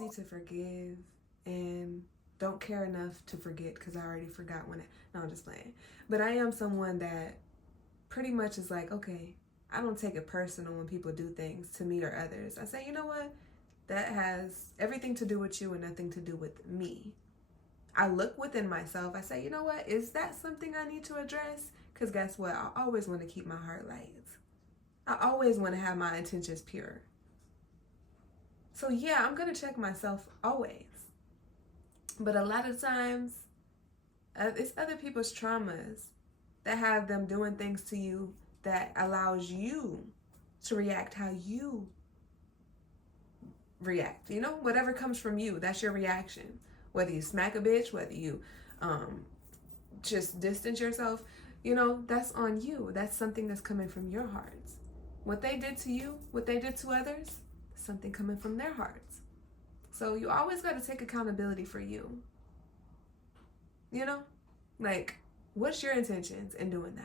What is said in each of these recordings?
easy to forgive and don't care enough to forget because I already forgot when no, I'm just playing. But I am someone that pretty much is like, okay, I don't take it personal when people do things to me or others. I say, you know what? That has everything to do with you and nothing to do with me. I look within myself. I say, you know what? Is that something I need to address? Because guess what? I always want to keep my heart light. I always want to have my intentions pure. So yeah, I'm going to check myself always. But a lot of times, it's other people's traumas that have them doing things to you that allows you to react how you react. You know, whatever comes from you, that's your reaction. Whether you smack a bitch, whether you just distance yourself, you know, that's on you. That's something that's coming from your hearts. What they did to you, what they did to others, something coming from their hearts. So you always got to take accountability for you. You know, like, what's your intentions in doing that?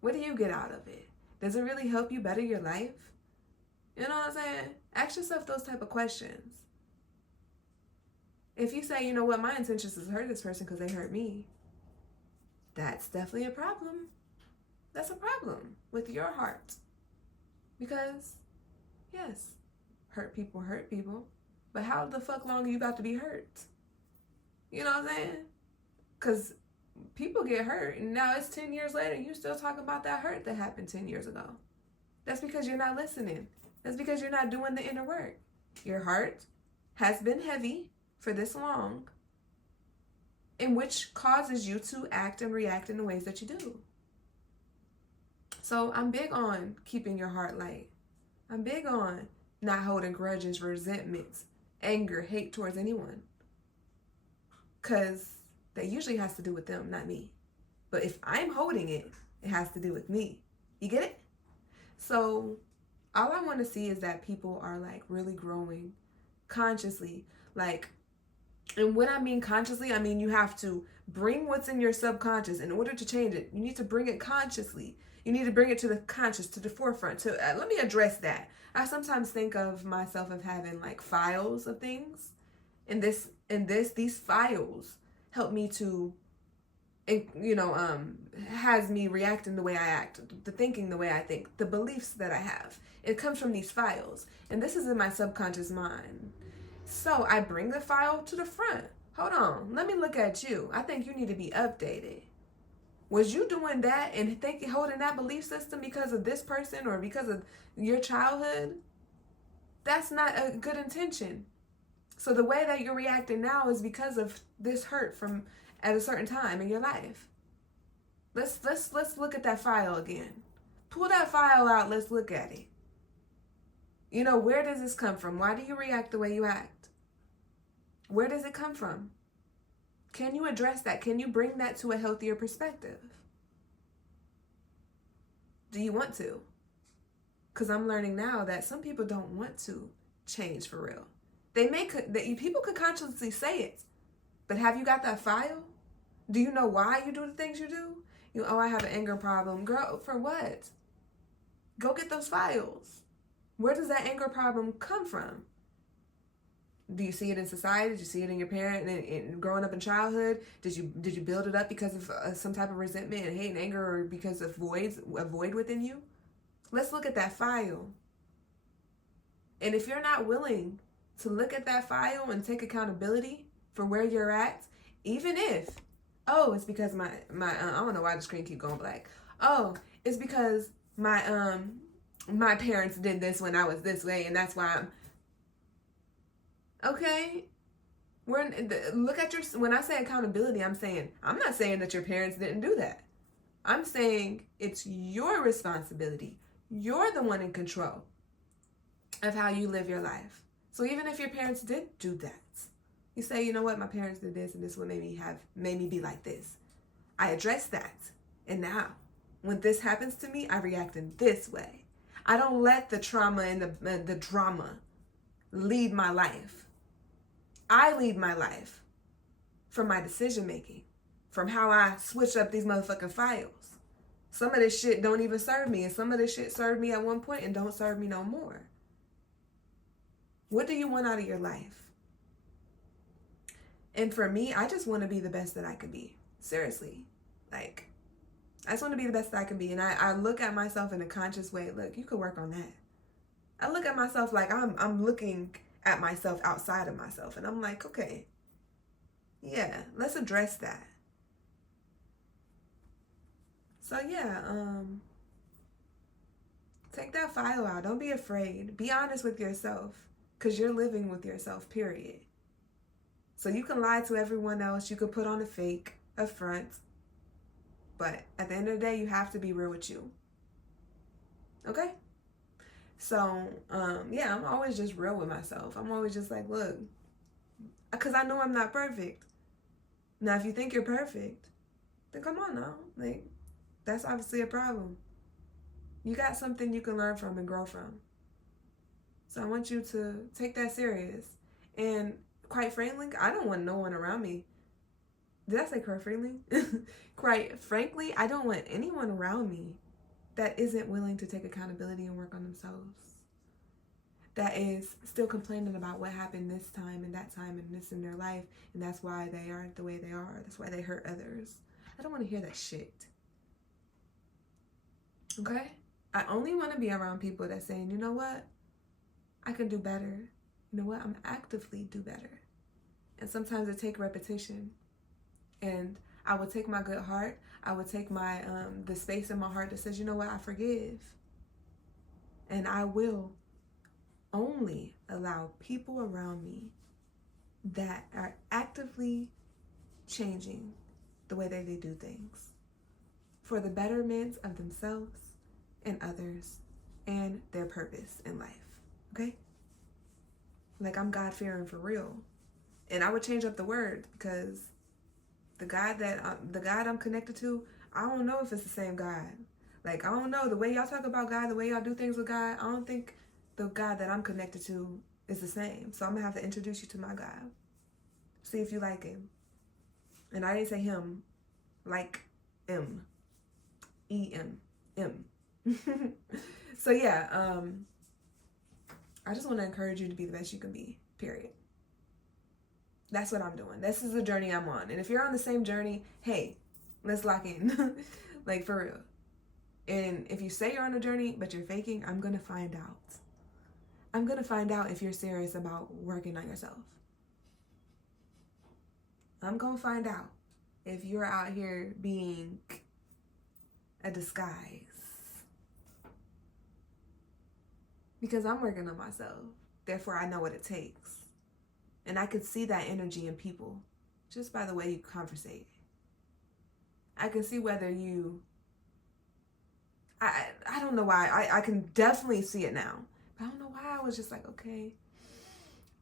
What do you get out of it? Does it really help you better your life? You know what I'm saying? Ask yourself those type of questions. If you say, you know what, my intentions is to hurt this person because they hurt me, that's definitely a problem. That's a problem with your heart. Because, yes, hurt people, but how the fuck long are you about to be hurt? You know what I'm saying? Because people get hurt, and now it's 10 years later, and you still talking about that hurt that happened 10 years ago. That's because you're not listening. That's because you're not doing the inner work. Your heart has been heavy for this long, in which causes you to act and react in the ways that you do. So I'm big on keeping your heart light. I'm big on not holding grudges, resentments, anger, hate towards anyone. Because that usually has to do with them, not me. But if I'm holding it, it has to do with me. You get it? So all I want to see is that people are like really growing consciously. Like, and when I mean consciously, I mean you have to bring what's in your subconscious in order to change it. You need to bring it consciously. You need to bring it to the conscious, to the forefront. Let me address that. I sometimes think of myself as having like files of things, and these files help me to, has me reacting the way I act, the thinking the way I think, the beliefs that I have. It comes from these files, and this is in my subconscious mind. So I bring the file to the front. Hold on, let me look at you. I think you need to be updated. Was you doing that and holding that belief system because of this person or because of your childhood? That's not a good intention. So the way that you're reacting now is because of this hurt from at a certain time in your life. Let's look at that file again. Pull that file out. Let's look at it. You know, where does this come from? Why do you react the way you act? Where does it come from? Can you address that? Can you bring that to a healthier perspective? Do you want to? Because I'm learning now that some people don't want to change for real. People could consciously say it, but have you got that file? Do you know why you do the things you do? I have an anger problem. Girl, for what? Go get those files. Where does that anger problem come from? Do you see it in society? Did you see it in your parent and growing up in childhood? Did you build it up because of some type of resentment and hate and anger, or because of a void within you? Let's look at that file. And if you're not willing to look at that file and take accountability for where you're at, even if, it's because my I don't know why the screen keep going black. It's because my parents did this when I was this way, and that's why I'm okay. Look at when I say accountability, I'm not saying that your parents didn't do that. I'm saying it's your responsibility. You're the one in control of how you live your life. So even if your parents did do that, you say, you know what, my parents did this and this would made me be like this. I address that. And now, when this happens to me, I react in this way. I don't let the trauma and the drama lead my life. I lead my life from my decision making, from how I switch up these motherfucking files. Some of this shit don't even serve me, and some of this shit served me at one point and don't serve me no more. What do you want out of your life? And for me, I just want to be the best that I can be. Seriously. Like, I just want to be the best that I can be. And I look at myself in a conscious way. Look, you could work on that. I look at myself like I'm looking at myself outside of myself. And I'm like, okay, yeah, let's address that. So yeah, take that file out. Don't be afraid. Be honest with yourself, because you're living with yourself, period. So you can lie to everyone else. You can put on a fake, a front. But at the end of the day, you have to be real with you. Okay? So, yeah, I'm always just real with myself. I'm always just like, look, because I know I'm not perfect. Now, if you think you're perfect, then come on now. Like, that's obviously a problem. You got something you can learn from and grow from. So I want you to take that serious. And quite frankly, I don't want no one around me. Did I say quite frankly? Quite frankly, I don't want anyone around me that isn't willing to take accountability and work on themselves. That is still complaining about what happened this time and that time and this in their life, and that's why they are the way they are. That's why they hurt others. I don't want to hear that shit. Okay? I only want to be around people that's saying, you know what? I can do better. You know what? I'm actively do better. And sometimes it takes repetition. And I would take my good heart. I would take my the space in my heart that says, you know what? I forgive. And I will only allow people around me that are actively changing the way that they do things for the betterment of themselves and others and their purpose in life. Okay? Like, I'm God-fearing for real. And I would change up the word, because the God I'm connected to, I don't know if it's the same God. Like, I don't know. The way y'all talk about God, the way y'all do things with God, I don't think the God that I'm connected to is the same. So I'm going to have to introduce you to my God. See if you like him. And I didn't say him, like M. E-M. M. So yeah, I just want to encourage you to be the best you can be, period. That's what I'm doing. This is the journey I'm on. And if you're on the same journey, hey, let's lock in. Like, for real. And if you say you're on a journey, but you're faking, I'm going to find out. I'm going to find out if you're serious about working on yourself. I'm going to find out if you're out here being a disguise. Because I'm working on myself. Therefore, I know what it takes. And I can see that energy in people just by the way you conversate. I can see whether you... I don't know why. I can definitely see it now. But I don't know why I was just like, okay.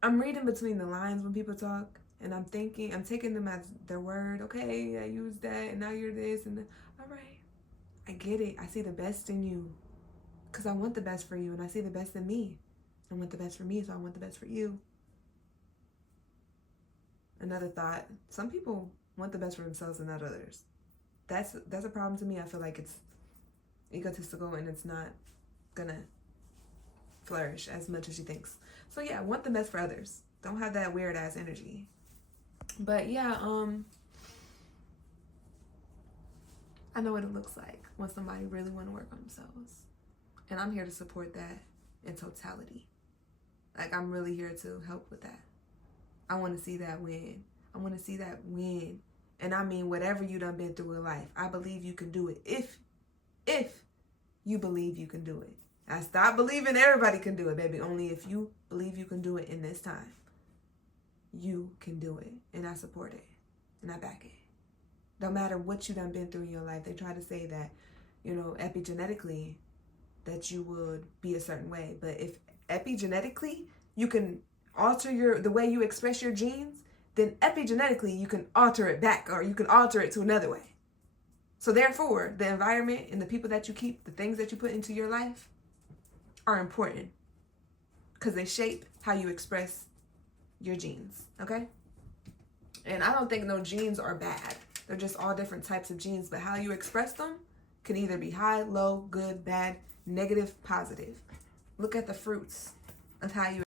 I'm reading between the lines when people talk. And I'm taking them as their word. Okay, I used that, and now you're this. And all right. I get it. I see the best in you. Because I want the best for you, and I see the best in me. I want the best for me, so I want the best for you. Another thought, some people want the best for themselves and not others. That's a problem to me. I feel like it's egotistical, and it's not gonna flourish as much as she thinks. So yeah, want the best for others. Don't have that weird ass energy. But yeah, I know what it looks like when somebody really want to work on themselves. And I'm here to support that in totality. Like, I'm really here to help with that. I want to see that win. I want to see that win. And I mean, whatever you done been through in life, I believe you can do it. If you believe you can do it. I stop believing everybody can do it, baby. Only if you believe you can do it in this time. You can do it. And I support it. And I back it. No matter what you done been through in your life, they try to say that, you know, epigenetically, that you would be a certain way. But if epigenetically you can alter the way you express your genes, then epigenetically you can alter it back, or you can alter it to another way. So therefore, the environment and the people that you keep, the things that you put into your life are important, because they shape how you express your genes, okay? And I don't think no genes are bad. They're just all different types of genes, but how you express them can either be high, low, good, bad, negative, positive. Look at the fruits of how you